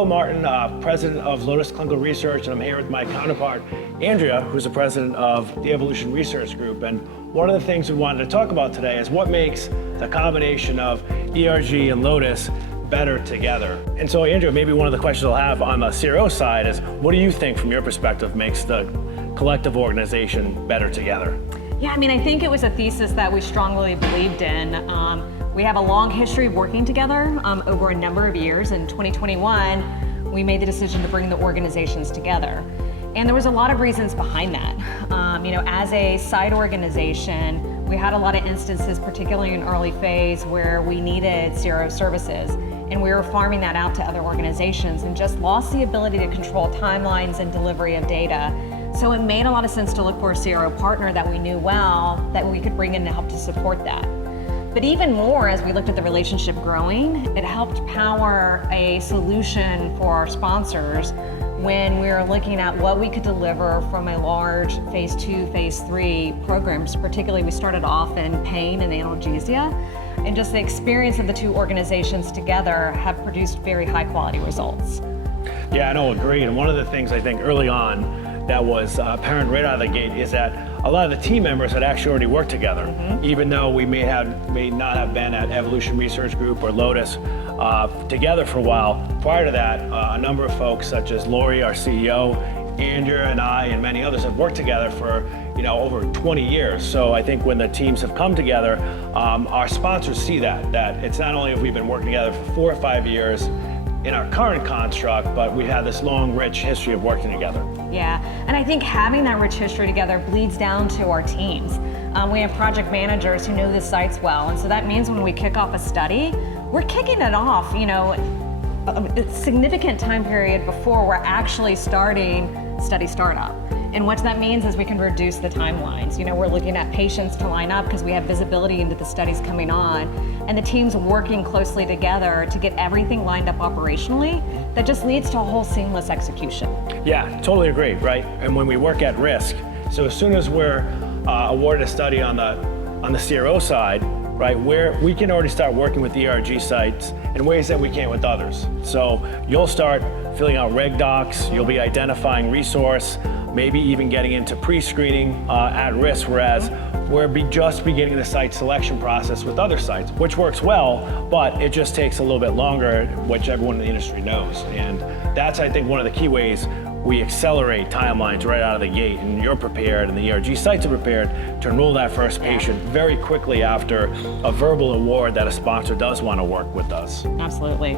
Bill Martin, president of Lotus Clinical Research, and I'm here with my counterpart, Andrea, who's the president of the Evolution Research Group. And one of the things we wanted to talk about today is what makes the combination of ERG and Lotus better together. And so, Andrea, maybe one of the questions I'll have on the CRO side is, what do you think, from your perspective, makes the collective organization better together? Yeah, I mean, I think it was a thesis that we strongly believed in. We have a long history of working together over a number of years. In 2021, we made the decision to bring the organizations together. And there was a lot of reasons behind that. As a side organization, we had a lot of instances, particularly in early phase, where we needed CRO services. And we were farming that out to other organizations and just lost the ability to control timelines and delivery of data. So it made a lot of sense to look for a CRO partner that we knew well, that we could bring in to help to support that. But even more, as we looked at the relationship growing, it helped power a solution for our sponsors when we were looking at what we could deliver from a large phase 2, phase 3 programs. Particularly, we started off in pain and analgesia, and just the experience of the two organizations together have produced very high quality results. Yeah, I know, agreed. And one of the things I think early on that was apparent right out of the gate is that a lot of the team members had actually already worked together. Even though we may not have been at Evolution Research Group or Lotus together for a while. Prior to that, a number of folks such as Lori, our CEO, Andrea and I, and many others have worked together for over 20 years. So I think when the teams have come together, our sponsors see that it's not only have we been working together for 4 or 5 years in our current construct, but we have this long, rich history of working together. Yeah, and I think having that rich history together bleeds down to our teams. We have project managers who know the sites well, and so that means when we kick off a study, we're kicking it off, a significant time period before we're actually starting study startup. And what that means is we can reduce the timelines. We're looking at patients to line up because we have visibility into the studies coming on, and the team's working closely together to get everything lined up operationally. That just leads to a whole seamless execution. Yeah, totally agree, right? And when we work at risk, so as soon as we're awarded a study on the CRO side, right, where we can already start working with the ERG sites in ways that we can't with others. So you'll start filling out reg docs, you'll be identifying resource, maybe even getting into pre-screening at risk, whereas we're just beginning the site selection process with other sites, which works well, but it just takes a little bit longer, which everyone in the industry knows. And that's, I think, one of the key ways we accelerate timelines right out of the gate, and you're prepared and the ERG sites are prepared to enroll that first patient very quickly after a verbal award that a sponsor does want to work with us. Absolutely.